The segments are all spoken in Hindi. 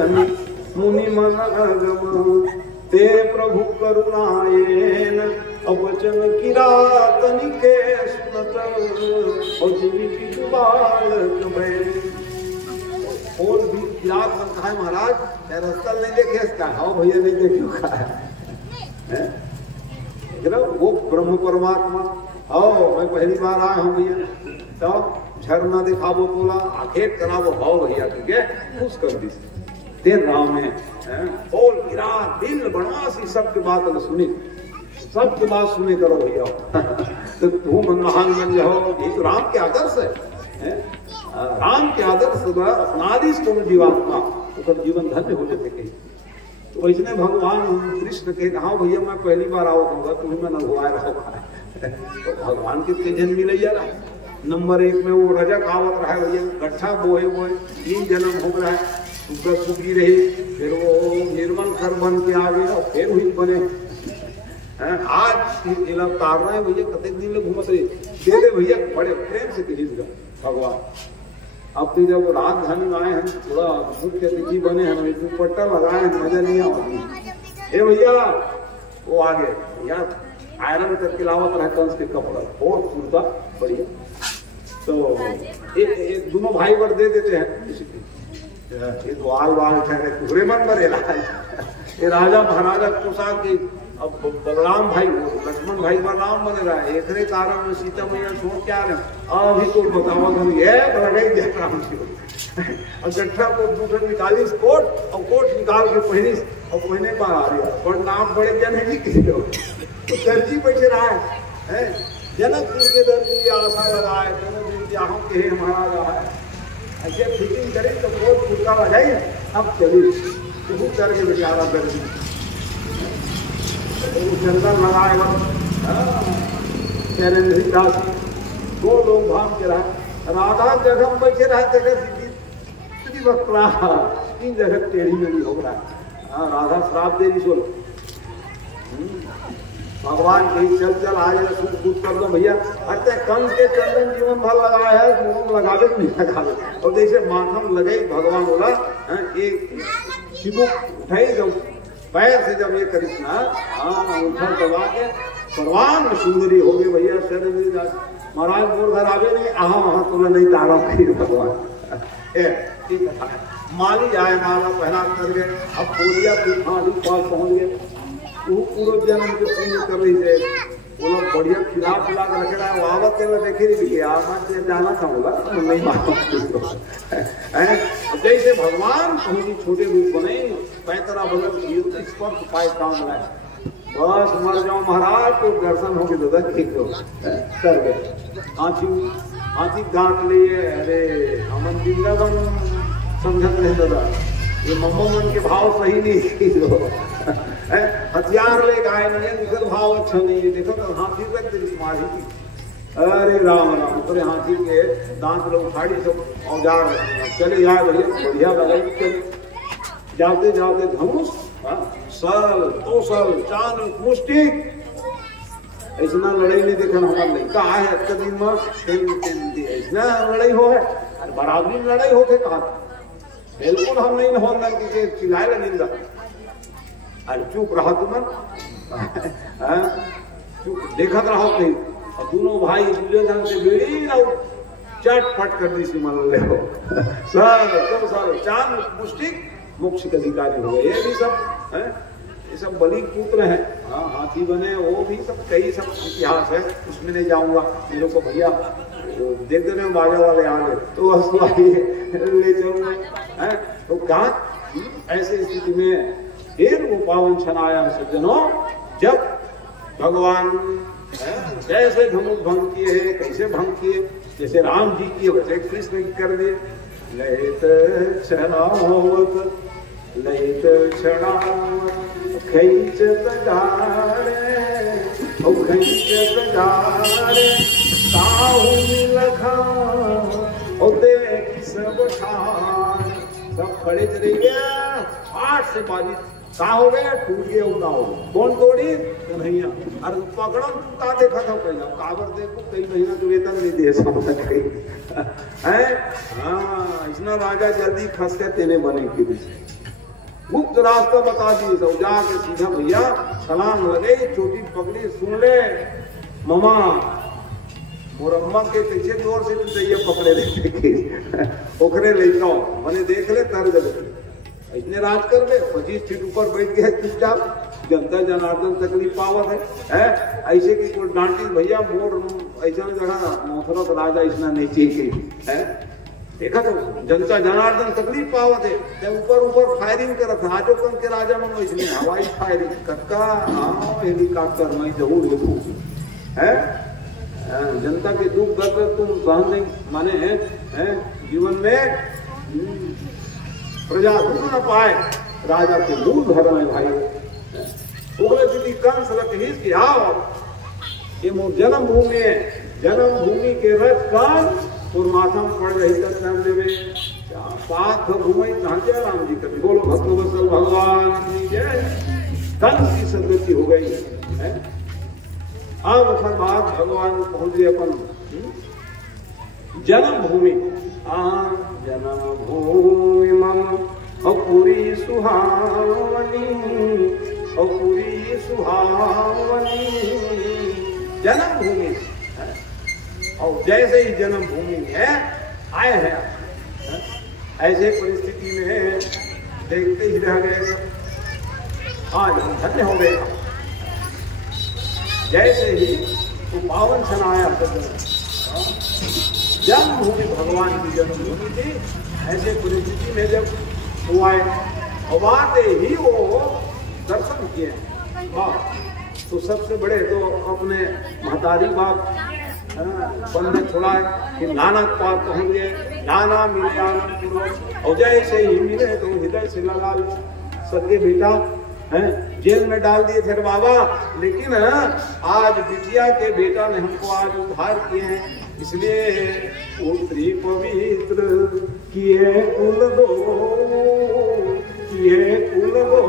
जनी मुनि मन अगम ते प्रभु करुणायेन अवचन किरातनि के सुनत और जीवित बालक में। और भी किरात में कहा महाराज रस्तल नहीं देखे इसका? हाँ भैया नहीं देखे कहा है वो ब्रह्म परमात्मा। आओ मैं पहली बार आया हूँ भैया, तो झरना दिखावो बोला आखेट करावो भाव भैया ठीक है खुश कर दी देर राम ने और गिरा दिल बनवासी सबके बात सुनी, सबके बात सुने करो भैया तो तू महान बन जाओ। ये तो राम के आदर्श है राम के आदर्श अपनादिश तुम जीवात्मा तो जीवन धन्य हो जाते कहीं। तो वैसे भगवान कृष्ण के हाँ भैया मैं पहली बार आओ दूंगा तुम्हें मैं नगवाए रहो तो भगवान के जन्म मिले जा रहा है। नंबर 1 में वो रजक आवत रहा है भैया गड्ढा बोए 3 जन्म हो रहा है सुगर सुखी रही फिर वो निर्मल कर बन के आ गया और फिर हुई बने आज तार रहे भैया कतने दिन में घूमत रही दे दे भैया बड़े प्रेम से किसी भगवान। अब तो जब राजधानी में आए हैं थोड़ा मुख्य अतिथि बने हैं दुपट्टा लगाए हैं मजा नहीं आती ए भैया वो आगे यहाँ आयरन करके लावत रहे कंस के कपड़ा और कुर्ता बढ़िया तो एक दोनों भाई वर दे देते हैं ये तो आल बाल ठहरे मन मरे ये राजा महाराजा कुशा के अब बलराम भाई लक्ष्मण भाई का नाम बन रहा है एक कारण में सीता मैया छोड़ क्या रहे अभी तो बतावा राम जी और गट्ठा को दूसरे निकाली कोट और कोट निकाल के पहनी और पहने पर आ रही और नाम बड़े जन है जी किसी तो दर्जी बैठे रहा है जनकपुर के दर्जी आशा लगाए दोनों के महाराजा है ऐसे फिटिंग करे तो कोट फुटका लगाई अब चली बहुत करके बेचारा दर्जी चंदन लगाए दास 2 लोग भाग के रहा राधा जगह बैठे रहा जगह वक्रा 3 जगह टेढ़ी मेढ़ी हो रहा राधा श्राप दे रही सोलो भगवान कहीं चल चल आ जाए सूट कूद कर दो भैया अरे कंस के चंदन जीवन भर लगाया है मुंह लगावे नहीं लगावे और जैसे माथम लगे भगवान बोला एक चिबुक उठाई जब पैर से जब ये करिश्मा उठा दबा के सर्वांग सुंदरी हो गई भैया शरीर महाराज मोर घर आवे नहीं हाँ तुम्हें नहीं तारा भगवान माली आए माला पहना कर गए अब बोलिया माली पास पहुंच गए वो पूर्व जन्म के पुण्य कर रही है वो लोग बढ़िया खिला पिला कर रखे रहा है आवत के मैं देखे नहीं आप जाना था बोला नहीं मालूम जैसे भगवान उनकी छोटे रूप बने पैतरा बदल स्पर्श पाए काम लाए बस मर जाओ महाराज तो दर्शन हो गए दादा ठीक हो कर गए हाथी गांठ लिए अरे अमन जिंदावन समझत नहीं दादा ये मम्मन के भाव सही नहीं हथियार ले गाय नहीं भाव अच्छा नहीं देखो तो हाथी तक मारी की अरे राम राम तेरे हाथी के दांत लोग उठाड़ी सब औजार चले जाए भैया बढ़िया लगाई चले जाते जाते धनुष सल 2 सल चांद मुष्टि ऐसा लड़ाई नहीं देखा हमारे नहीं कहा है कभी में ऐसा लड़ाई हो है अरे बराबरी लड़ाई होते कहा बिल्कुल हम नहीं हो कि चिल्लाए निंदा अरे चुप रहा तुम देखत रहो कहीं और दोनों भाई दुर्योधन से बेड़ी ना चटपट कर दी सी मान ले हो सर चांद मुष्टि मोक्ष के अधिकारी हो गए ये भी सब है ये सब बलि पुत्र हैं हाँ हाथी बने वो भी सब कई सब इतिहास है उसमें नहीं जाऊंगा मेरे को भैया देख देने बाजा वाले आ गए तो ले चलूंगा तो कहा ऐसे स्थिति में फिर वो पावन क्षण आया सज्जनों जब भगवान जैसे धनुष भंग किए कैसे भंग किए जैसे राम जी किए वैसे कृष्ण की कर दिए लयत क्षणावत लयत क्षणावत खैचत गारे ओ खैचत गारे साहु मिलखा ओ देख सब ठान सब खड़े चले गया 8 से बाजी का हो गया टूट गया उड़ा हो कौन तोड़ी कन्हैया अरे पकड़ो का देखा था पहला काबर देखो कई महीना तो वेतन नहीं दे सकता है हाँ इसना राजा जल्दी खस के तेने बने की गुप्त रास्ता बता दिए। तो जाके सीधा भैया छलांग लगे, चोटी पकड़ी, सुन ले मामा मोरम्मा के पीछे जोर से चाहिए पकड़े देखे ओखरे ले जाओ मैंने देख ले तर जब इतने राज कर दे 25 फीट ऊपर बैठ गए चुपचाप। जनता जनार्दन तकलीफ पावत है ऐसे की कोई डांटी भैया मोर ऐसा जगह मोहरत राजा इसना नहीं चाहिए है। देखा तो जनता जनार्दन तकलीफ पावत है जब ऊपर ऊपर फायरिंग करत हाजो कम के राजा में इसमें हवाई फायरिंग कक्का हेलीकॉप्टर में जरूर देखू है। जनता के दुख दर्द तुम सहन नहीं माने है जीवन में प्रजा दुख न पाए राजा के मूल धर्म है भाई। उगले दीदी कंस लकहीस की आओ ये मोर जन्म भूमि है, जन्म भूमि के रथ कान और माथा में पड़ रही तक नाम देवे पाथ घूमे ढांचे राम जी कभी बोलो भक्तवत्सल भगवान की जय। कंस की सदगति हो गई है। अब हर बात भगवान पहुंच गए अपन जन्म भूमि। जन्म भूमि मम अपुरी सुहावनी, अपुरी सुहावनी जन्म भूमि। और जैसे ही जन्म भूमि है आए हैं ऐसे परिस्थिति में देखते ही रह गए। आज हम धन्य हो गए। जैसे ही वो पावन क्षण आया जन्मभूमि भगवान की जन्मभूमि थी। ऐसे परिस्थिति में जब वो आए और आते ही वो दर्शन किए तो सबसे बड़े तो अपने महतारी बाप बंधन छुड़ाए कि नाना पार पहुंच गए। नाना मिले आनंद और जैसे ही मिले तो हृदय से लगा लो सगे बेटा जेल में डाल दिए थे बाबा, लेकिन आज बिटिया के बेटा ने हमको आज उद्धार किए हैं, इसलिए पुत्री पवित्र किए कुल दो, किए कुल दो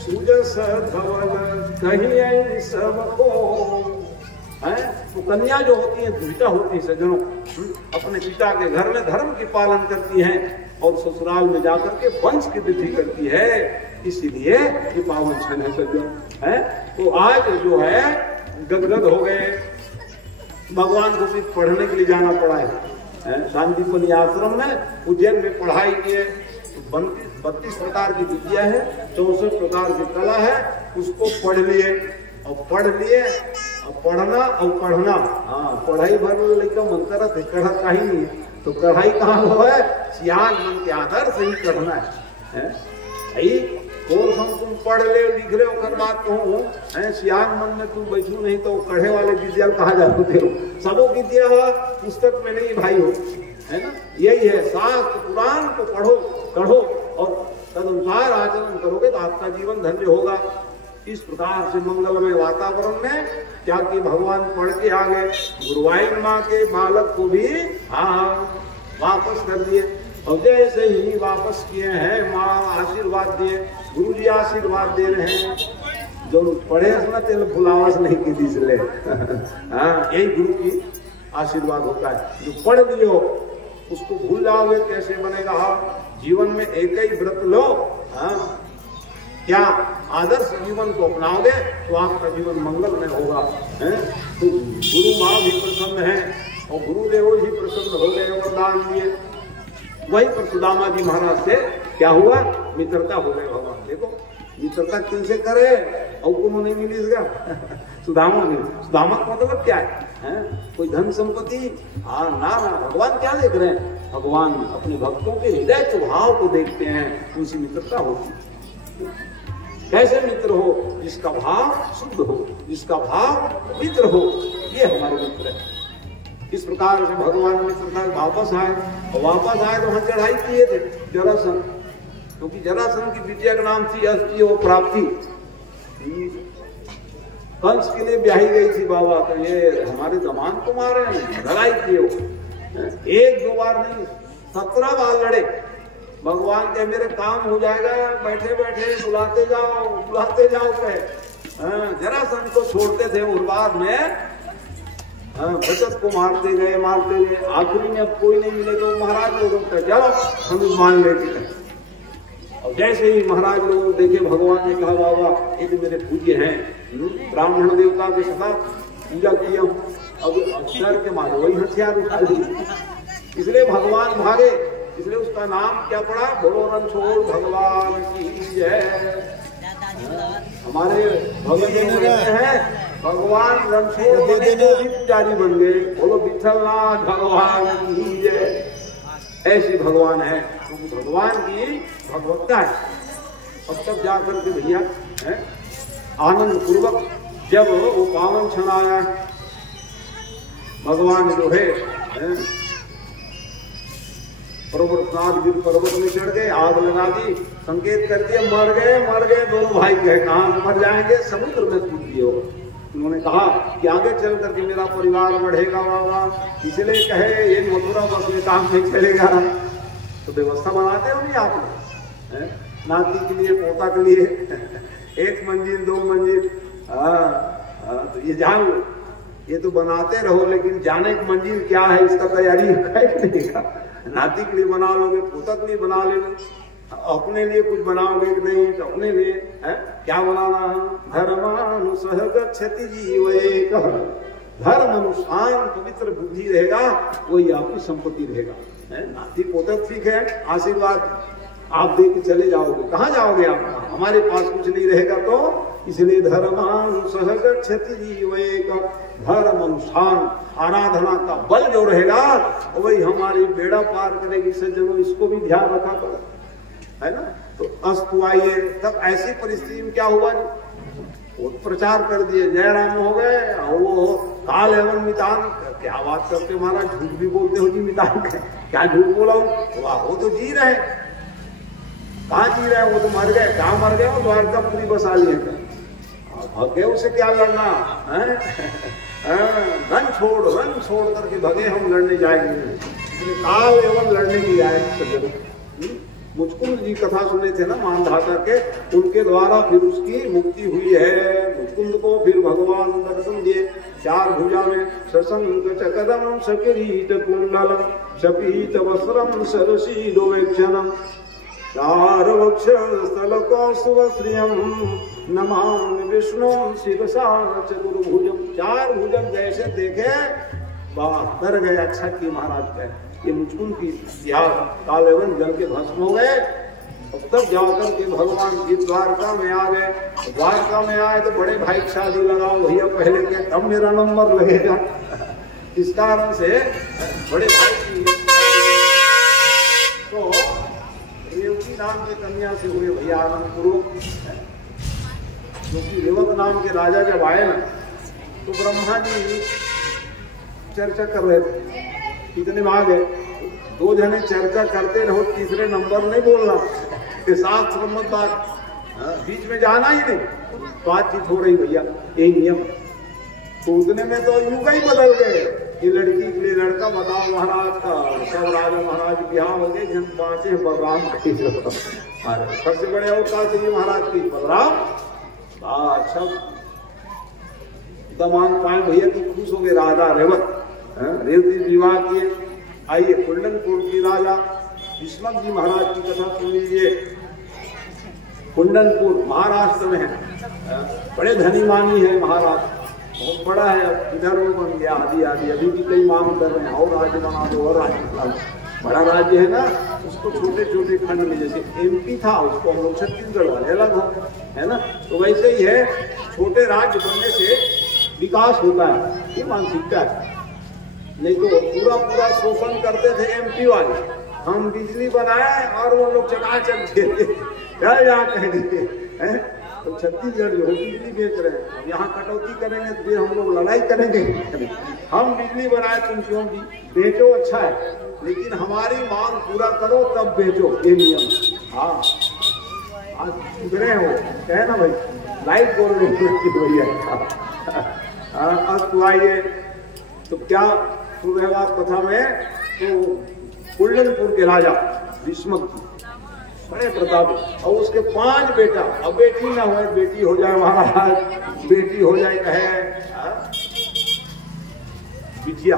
सुजस धवल कहीं सबको। तो कन्या जो होती है बेटा होती है सज्जनों अपने पिता के घर में धर्म की पालन करती हैं और ससुराल में जाकर के वंश की वृद्धि करती है। इसीलिए ये पावन क्षण है सज्जन है। तो आज जो है गदगद हो गए। भगवान को सिर्फ पढ़ने के लिए जाना पड़ा है। शांतिपनी आश्रम में उज्जैन में पढ़ाई किए 32 प्रकार की विद्या है, 64 प्रकार की कला है, उसको पढ़ लिए और पढ़ लिए और पढ़ना और पढ़ना। हाँ पढ़ाई भर लेकर मन करत है कढ़ा कहीं नहीं है तो कढ़ाई कहाँ हो है सियान मन के आधार से ही करना है। कोर्स हम तुम पढ़ ले लिख ले और बात कहूँ सियान मन में तुम बैठू नहीं तो कढ़े वाले विद्या कहा जाते हो। सबो विद्या पुस्तक में नहीं भाई हो है ना। यही है शास्त्र पुराण को पढ़ो कढ़ो और तदनुसार आचरण करोगे तो आपका जीवन धन्य होगा। इस प्रकार से मंगलमय वातावरण में क्या कि भगवान पढ़ के आ गए। गुरुवायूर माँ के बालक को भी वापस कर दिए और जैसे ही वापस किए हैं माँ आशीर्वाद दिए, गुरु जी आशीर्वाद दे रहे हैं। जो पढ़े ना तेल भुलावस नहीं की दिसले यही गुरु की आशीर्वाद होता है। जो पढ़ लियो उसको भूल जाओगे कैसे बनेगा। जीवन में एक ही व्रत लो क्या आदर्श जीवन को अपनाओगे तो आपका जीवन मंगलमय होगा। तो गुरु माँ भी प्रसन्न है और गुरुदेव भी प्रसन्न हो गए और दान दिए। वही पर सुदामा जी महाराज से क्या हुआ मित्रता हो गई। भगवान देखो मित्रता किनसे करे और को नहीं मिली सुदामा ने। सुदामा का मतलब क्या है कोई धन संपत्ति ना भगवान क्या देख रहे हैं। भगवान अपने भक्तों के हृदय स्वभाव को देखते हैं, उनसी मित्रता होती है। कैसे मित्र हो जिसका भाव शुद्ध हो, जिसका भाव मित्र हो, ये हमारे मित्र है। इस प्रकार से भगवान मित्रता वापस आए और वापस आए तो हम चढ़ाई किए थे जरासंध, क्योंकि जरासंध की विद्या का नाम थी अस्थि और प्राप्ति। कंस के लिए ब्याही गई थी बाबा, तो ये हमारे दमान को मारे हैं लड़ाई किए हो। एक दो बार नहीं 17 बार लड़े। भगवान के मेरे काम हो जाएगा बैठे बैठे बुलाते जाओ कहे। जरासंध को छोड़ते थे उर्वार में बचत को मारते गए। आखिरी में अब कोई नहीं मिले तो महाराज लोगों का जाओ हम मान लेते हैं। और जैसे ही महाराज लोग देखे, भगवान ने कहा बाबा ये तो मेरे पूज्य हैं, ब्राह्मण देवता के सदा पूजा किया, अब डर के मारे वही हथियार उठा लिए, इसलिए भगवान भागे, इसलिए उसका नाम क्या पड़ा, बोलो रणछोड़ भगवान की जय। हमारे भगवान हैं भगवान रणछोड़ बने तो भी पुजारी बन गए, बोलो विठलनाथ भगवान की जय। ऐसी भगवान है, तो भगवान की भगवत्ता है। अब तब जाकर के भैया आनंद पूर्वक जब वो पावन क्षण आया, भगवान जो है पर्वतनाथ गिर पर्वत में चढ़ गए, आग लगा दी, संकेत कर दिया मर गए दोनों भाई कहे कहाँ मर जाएंगे, समुद्र में कूद दिए हो। उन्होंने कहा कि आगे चल करके मेरा परिवार बढ़ेगा बाबा, इसलिए कहे ये मथुरा बस में काम नहीं चलेगा, तो व्यवस्था बनाते हो नहीं आप लोग, नाती के लिए पोता के लिए एक मंजिल 2 मंजिल, तो ये जान लो, ये तो बनाते रहो, लेकिन जाने की मंजिल क्या है इसका तैयारी नहीं का। नाती के लिए बना लोगे, पोता के लिए बना लोगे, अपने लिए कुछ बनाओगे कि नहीं, तो अपने लिए क्या बनाना है, धर्मानुसह गच्छति जीव एक, धर्म अनुसार पवित्र बुद्धि रहेगा वही आपकी संपत्ति रहेगा। नाती पोता ठीक है, आशीर्वाद आप दे के चले जाओगे, कहाँ जाओगे आप, हमारे पास कुछ नहीं रहेगा, तो इसलिए धर्मानुसह गच्छति जीव एक, धर्म अनुसार आराधना का बल जो रहेगा वही हमारी बेड़ा पार करेगी। सज्जनों इसको भी ध्यान रखा करो, है ना। तो अस्तु आइए, तब ऐसी परिस्थिति में क्या हुआ, वो प्रचार कर दिए, जय राम हो गए, वो काल एवं मितान, क्या बात करते महाराज, झूठ भी बोलते हो जी, मितान क्या झूठ बोला हूँ, वो तो जी रहे, कहाँ जी रहे, वो तो मर गए, कहाँ मर गए, वो द्वारकापुरी बसा लिए, भगे उसे क्या लड़ना है, रन छोड़ करके भगे, हम लड़ने जाएंगे, काल एवं लड़ने की जाए। मुचकुंद जी कथा सुने थे ना मानधाता के, उनके द्वारा फिर उसकी मुक्ति हुई है। मुचकुंद को फिर भगवान दर्शन दिए, 4 भुजा में सशंक चकदम सकिरीट कुंडलम शपीत वस्त्रम सरसीदोवेक्षणम 4 वक्ष स्थल कौस्तुभ श्रियम नमामि विष्णु शिरसा चतुर्भुजम। 4 भुजम जैसे देखे वाह डर गए, अच्छा की महाराज कहे ये मुचकुंद की काल एवं जल के भस्म हो गए। अब तब जाकर के भगवान की द्वारका में आ गए, द्वारका में आए तो बड़े भाई की शादी लगाओ भैया पहले के, तब मेरा नंबर लगेगा, इस कारण से बड़े भाई की तो रेवती नाम की कन्या से हुए भैया आनंद पूर्वक, क्योंकि रेवत नाम के राजा जब आए ना तो ब्रह्मा जी चर्चा कर रहे थे, कितने में आ गए, 2 जने चर्चा करते रहो, तीसरे नंबर नहीं बोलना, के साथ संबंध बात, बीच में जाना ही नहीं, बातचीत हो रही भैया, यही नियम। तो उतने में तो युग ही बदल गए, ये लड़की के लिए लड़का बताओ महाराज का, सब राजा महाराज ब्याह हो गए, जन बाँचे बलराम सबसे बड़े अवतार चाहिए महाराज की बलराम, अच्छा दमान पाए भैया की खुश हो गए, राजा रेवत रेवती विवाह किए। आइए कुंडनपुर की राजा विष्णु जी महाराज की कथा सुन लीजिए। कुंडनपुर महाराष्ट्र में है, बड़े धनी मानी है महाराज, बहुत बड़ा है, अब इधर वो बन गया आदि अभी भी कई मांग कर रहे हैं, और राज्य बना दो, और राज्य बना दो। बड़ा राज्य है ना, उसको छोटे छोटे खंड में, जैसे एमपी था उसको हम लोग छत्तीसगढ़ वाले अलग हो, है ना, तो वैसे ही है, छोटे राज्य बनने से विकास होता है, ये मानसिकता है। नहीं तो पूरा शोषण करते थे एमपी वाले, हम बिजली बनाए और वो लोग चकाचक थे, क्या कहेंगे, तो छत्तीसगढ़ जो बिजली बेच रहे हैं, यहाँ कटौती करेंगे तो फिर हम लोग लड़ाई करेंगे, हम बिजली बनाए तुम क्यों बेचो, अच्छा है, लेकिन हमारी मांग पूरा करो तब बेचो, ये नियम। हाँ आज सुधरे हो, कहे ना भाई, लाइट बोल रही है। तो क्या कथा में, तो कुंडनपुर के राजा विष्णु बड़े प्रताप, और उसके 5 बेटा, अब बेटी ना हो, बेटी हो जाए महाराज, बेटी हो जाए कहे बिटिया,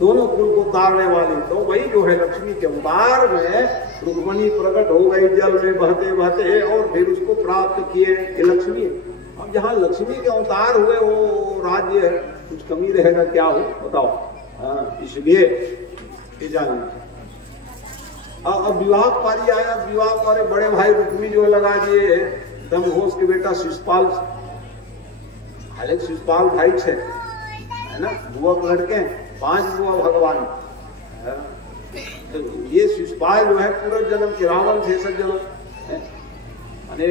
दोनों कुल को तारने वाली, तो वही जो है लक्ष्मी के अवतार में रुक्मणी प्रकट हो गई जल में बहते बहते और फिर उसको प्राप्त किए। ये लक्ष्मी है। अब जहाँ लक्ष्मी के अवतार हुए वो राज्य है, कुछ कमी रहेगा क्या हो बताओ। हाँ, इसलिए ये जानिए। अब विवाह पारी आया, विवाह पारे बड़े भाई रुक्मी जो लगा दिए दमघोष के बेटा शिशुपाल, हालांकि शिशुपाल भाई है ना, बुआ लड़के 5 बुआ भगवान। तो ये शिशुपाल जो है पूर्व जन्म के रावण से सज्जन। अरे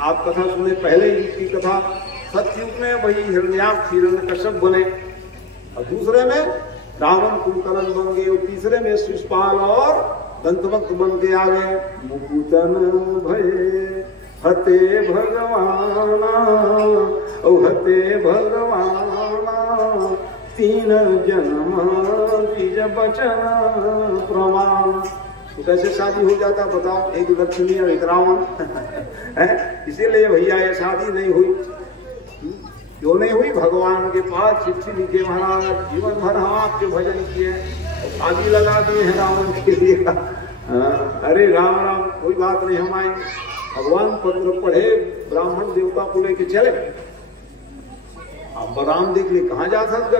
आप कथा सुने पहले की कथा, सतयुग में वही हिरण्याक्ष हिरण्यकश्यप बने, और दूसरे में रावण कुंभकर्ण बन गए, और तीसरे में शिशुपाल और दंतवक्त बन के आ गए। मुकुतन भय हते भगवाना, ओ हते भगवाना, 3 जन्म द्विज बचन प्रमाण। तो कैसे शादी हो जाता बताओ, एक लक्ष्मी और एक रावण है। इसीलिए भैया ये शादी नहीं हुई। क्यों नहीं हुई? भगवान के पास चिट्ठी लिखे, महाराज जीवन भर हम आपके भजन किए, शादी लगा दिए हैं रावण के लिए। अरे राम राम, कोई बात नहीं, हम आएंगे। भगवान पत्र पढ़े, ब्राह्मण देवता को लेके चले। अब राम देख ले कहाँ जा सकते,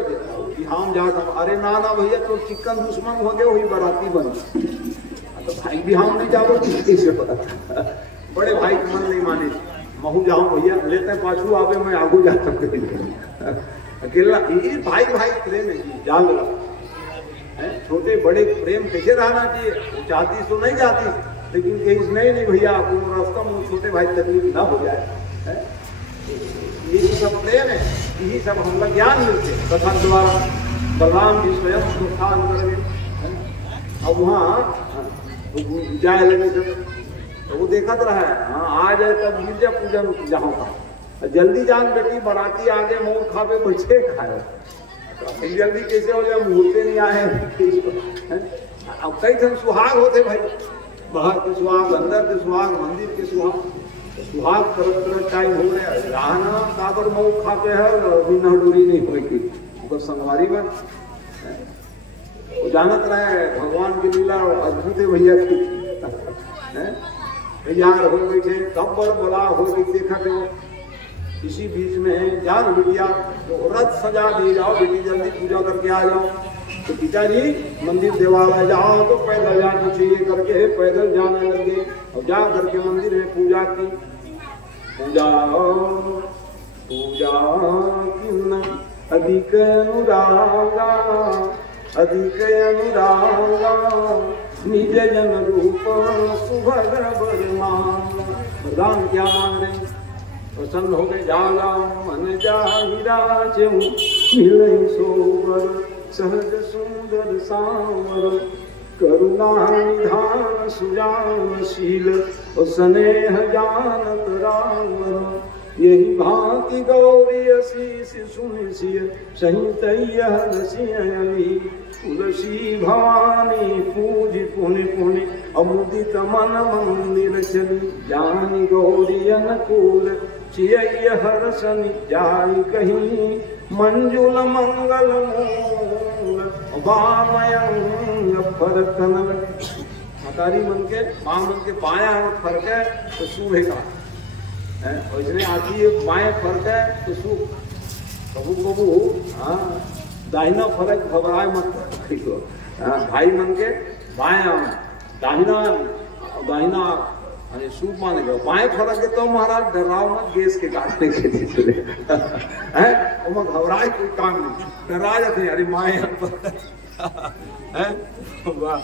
हम जाता। अरे ना ना भैया, तो चिकन दुश्मन हो गए, वही बराती बन। तो भाई भी हम नहीं जाओ, बड़े भाई मन नहीं माने, महू जाऊं भैया, लेते पाछू आवे, मैं आगू जाता अकेला। ये भाई भाई प्रेम है, जान लो। छोटे बड़े प्रेम कैसे रहना चाहिए। वो चाहती तो नहीं जाती, लेकिन कहीं नहीं भैया रास्ता में छोटे भाई तकलीफ ना हो जाए। ये सब प्रेम है, यही सब हम लोग ज्ञान मिलते कथा द्वारा। बलराम जी स्वयं सुखान कर, अब वहाँ जाए लगे तो वो देखा रहा है। हाँ, आ जाए तब गिरजा पूजन जहाँ का, जल्दी जान बेटी, बराती आगे मोर खावे बच्चे खाए। तो जल्दी कैसे हो जाए, मुहूर्ते नहीं आए। अब कई दिन सुहाग होते भाई, बाहर के सुहाग, अंदर के सुहाग, मंदिर के सुहाग। सुहाग तरह टाइम हो गया, रहना काबर मऊ खाते है, बिना डोरी नहीं होगी तो संगवारी में जानत रहे। भगवान की लीला अद्भुत है भैया की। यार हो बैठे कब्बर बोला हो गई, देखा तो इसी बीच में जान बिटिया तो रथ सजा दिए, जाओ बेटी जल्दी पूजा करके आ जाओ। तो पिताजी मंदिर देवालय जाओ, तो पैदल जाना चाहिए करके पैदल जाने लगे, और जा करके मंदिर में पूजा की। पूजा पूजा किन्न अधिक अनुरागा, अधिक अनुरागा, निज जन रूप सुभद्र बरमान। वरदान क्या मांग रहे? प्रसन्न हो गए। जाला मन जाहिराज मिले सोवर, सहज सुंदर सांवर, करुणा निधान सुजानशील, और स्नेह जानत राम। यही भांति गौरी असीस सुनिसिय, सहितैया रसियली, तुलसी भवानी पूज पुनि पुनि, अमुदित मन मंदिर चली। जानी गौरी अनुकूल चिय हर्षनि, जाई कहीं मंजुल मंगल मूल, बामयंग फरकन। हकारी मन के बामन के पाया फर्क है तो सूहे का, और इसने आती बाएं फर्क है तो सूख। कबू कबू हाँ दाहिना फर्क घबराए मत करो। भाई मन के बाया दाहिना दाहिना अरे सूप माने गए, बाएं फर्क है तो महाराज डराओ मत, गैस के काटने के लिए है। और घबराए कोई काम नहीं, डरा जाते अरे माए है। वाह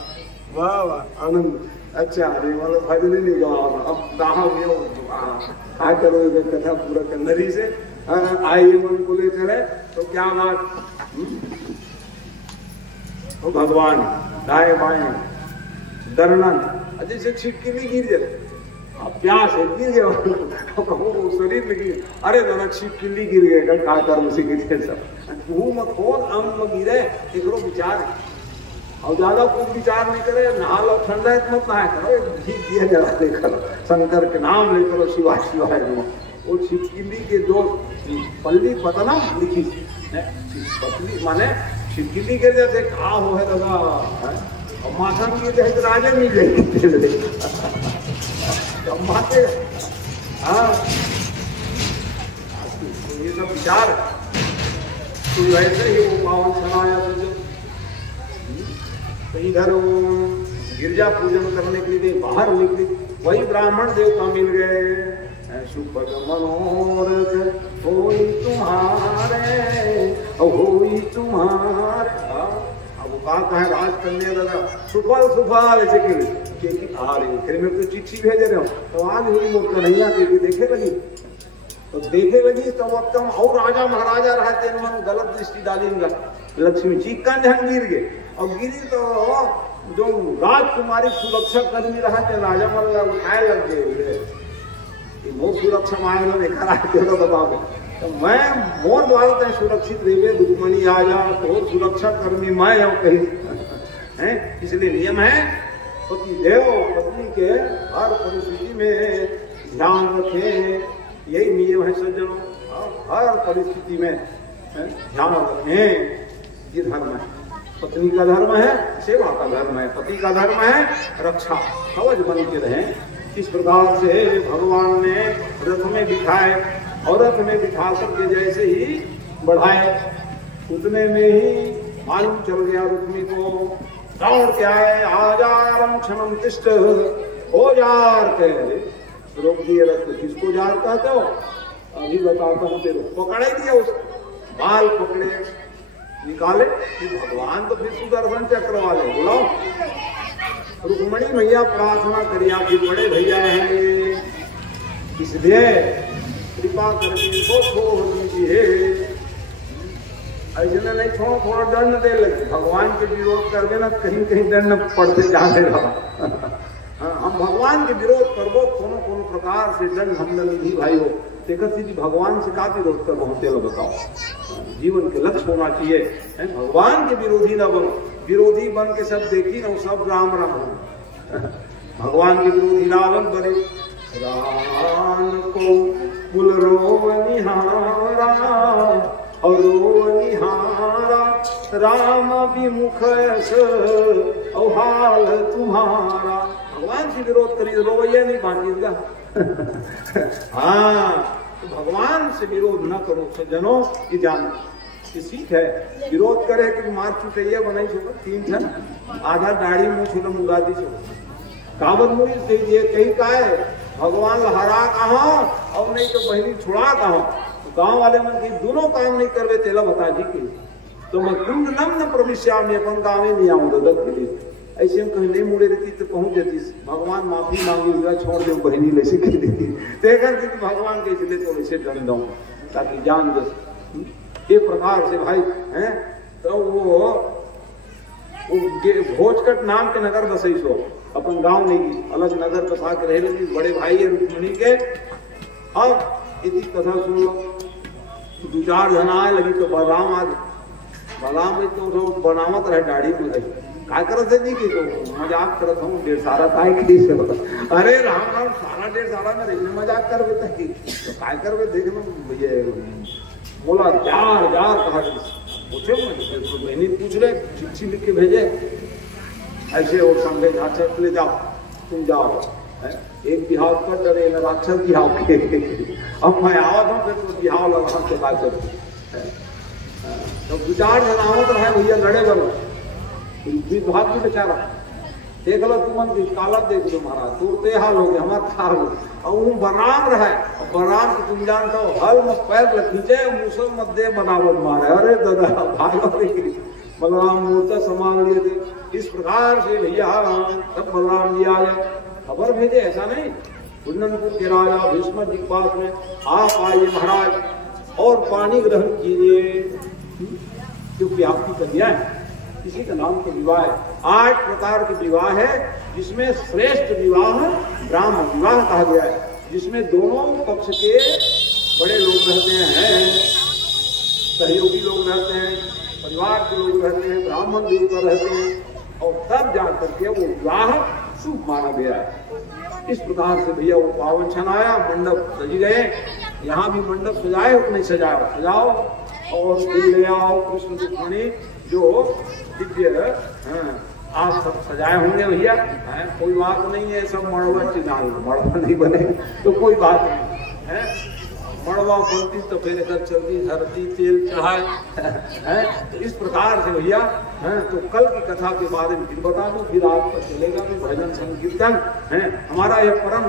वाह वाह आनंद। अच्छा अरे मतलब फायदे नहीं गाओ, अब कहाँ क्या करोगे कथा पूरा कन्नरी से आइए मन को ले चले तो क्या बात। तो भगवान दाएं बाएं दर्णन, जैसे छिटकी गिर जाए, प्यास है गिर गया शरीर में गिर, अरे दादा छिटकी गिर गए का कर्म से गिर सब मुंह में खोल अंग में गिरे, एक विचार है। और ज्यादा कुछ विचार नहीं करे, नहा लो ठंडा है मत नहाया करो, भीग दिया जरा देखा शंकर के नाम ले करो, शिवाय शिवाय। वो छिटकिली के दो पल्ली पता ना लिखी पतली माने छिटकिली के जैसे कहा हो है दादा और माथन की तो राजा नहीं गए माथे। हाँ तो ये सब विचार तो वैसे ही वो पावन सुनाया तुझे। तो इधर गिरजा पूजन करने के लिए बाहर निकली, वही ब्राह्मण देवता मिल गए। सुपद मनोरथ होई तुम्हारे, होई तुम्हारे। अब वो कहा है राज करने लगा, सुफल सुफल ऐसे कि आ रही फिर मेरे को चिट्ठी भेजे रहे हो। तो आज हुई वो कन्हैया के देखे लगी, तो देखे लगी तो अब तुम और राजा महाराजा रहते उन्होंने गलत दृष्टि डालेंगे। लक्ष्मी जी का ध्यान गिर गए, और गिरी तो जो राजकुमारी सुरक्षा कर्मी रहते राजा मतलब उठाए लग गए। वो सुरक्षा मांगे देखा रहते दबाव, तो मैं मोर द्वारा सुरक्षित रहे रुक्मणी आ जा, तो सुरक्षा कर्मी मैं कहीं इसलिए नियम है पति देव पत्नी के हर परिस्थिति में ध्यान रखें। यही नियम है सज्जनों, हर परिस्थिति में ध्यान रखें। ये धर्म है, पत्नी का धर्म है सेवा का धर्म है, पति का धर्म है रक्षा, कवच बन के रहें। इस प्रकार से भगवान ने रथ में बिठाए, और रथ में बिठा करके जैसे ही बढ़ाए उतने में ही मालूम चल गया रुक्मी को। दौड़ के आए, आजारम क्षणम तिष्ठ, हो जार कह रोक दिए रथ। किसको जार कहते हो? अभी बताता हूँ तेरे। पकड़े दिया उस बाल पकड़े निकाले कि भगवान तो फिर सुदर्शन चक्र वाले बुलाओ। रुक्मणी भैया प्रार्थना करिए, आपके बड़े भैया हैं इसलिए कृपा करके इनको छोड़ दीजिए। ऐसे नहीं छोड़ो, थोड़ा दंड दे लगे। भगवान के विरोध करवे ना कहीं कहीं दंड पड़ते जा रहे। हम भगवान के विरोध करबो कोनो कोनो प्रकार से दंड हम निधि भाई हो देखा जी भगवान से का विरोध कर बहुते लोग बताओ। जीवन के लक्ष्य होना चाहिए, भगवान के विरोधी ना बनो। विरोधी बन के सब देखी ना सब राम राम हो। भगवान के विरोधी रावण बने, राम को कुल रोवनिहारा और रोवनिहारा राम विमुख हाल तुम्हारा। भगवान से विरोध करी रोवैया नहीं बांटेगा। हाँ तो भगवान से विरोध न करो सज्जनों, ये जानो सीख है। विरोध करे कि मार चुटैया बनाई छो तीन जन आधा दाढ़ी मुंह छुला मुगा दी छो कावत मुड़ी से ये कहीं का है भगवान लहरा कहा और नहीं तो बहनी छुड़ा कहा। तो गांव वाले मन की दोनों काम नहीं करवे तेला बता जी की तो मैं कुंड नम न प्रविश्याम ने अपन गाँव में नहीं आऊंगा दत्त के लिए। ऐसे हम कहीं नहीं मुड़े रहती तो पहुंच जाती भगवान माफी मांगी छोड़ दो बहनी ले सीख देती देखकर कि भगवान के इसलिए तो वैसे दंड दो ताकि जान दे। ये प्रकार से भाई हैं तो वो भोजकट नाम के नगर बसई सो अपन गांव नहीं अलग नगर बसा के रहे लगी बड़े भाई है रुक्मिणी के। अब इसी कथा सुन लो, दो चार जन आए लगी तो बलराम आ गए। बलराम में तो बनावत रहे दाढ़ी में गई काय करत है जी की तो मजाक करत हूँ ढेर सारा काय की से अरे राम राम सारा ढेर सारा में रहने मजाक कर बेटा की तो काय करवे देख लो ये बोला जार जार कहा पूछे बहनी पूछ रहे चिट्ठी लिख के भेजे ऐसे और समझे राक्षस ले जाओ तुम जाओ एक बिहाव कर डरे न राक्षस बिहाव के अब मैं आवत हूँ फिर तो बिहाव लगा के बात करूँ तो विचार जनावत रहे भैया लड़े बनो भाग भी बेचारा देख लो तुम काला देख लो महाराज तुरते हाल हो गया हमारा खार हो और बलराम रहे बलराम की तुम जानते हो हल में पैर खींचे मुसल मध्य बनावट मारे अरे दादा भागो बलराम मूर्ता संभाल लिए थे। इस प्रकार से भैया तब बलराम जी आए खबर भेजे ऐसा नहीं कुंदनपुर के राजा भीष्म जी के पास में आप आइए महाराज और पानी ग्रहण कीजिए क्योंकि आपकी कन्या है किसी का नाम के विवाह है। 8 प्रकार के विवाह है जिसमें श्रेष्ठ विवाह ब्राह्मण विवाह कहा गया है जिसमें दोनों पक्ष के बड़े लोग रहते हैं सहयोगी लोग रहते हैं परिवार के लोग रहते हैं ब्राह्मण देवता रहते हैं और तब जाकर के वो विवाह शुभ माना गया है। इस प्रकार से भैया वो पावन क्षण आया मंडप सज गए यहाँ भी मंडप सजाए नहीं सजाओ सजाओ और ले आओ कृष्ण रुक्मिणी जो दिव्य आप सब सजाए होंगे भैया, कोई बात नहीं है, सब मड़वा चिनाल, मड़वा नहीं बने तो कोई बात नहीं है। मड़वा बनती तो फिर इधर चलती धरती तेल चढ़ाए इस प्रकार से भैया। तो कल की कथा के बारे में फिर बता दूं, फिर आपको चलेगा भी भजन संकीर्तन है हमारा यह परम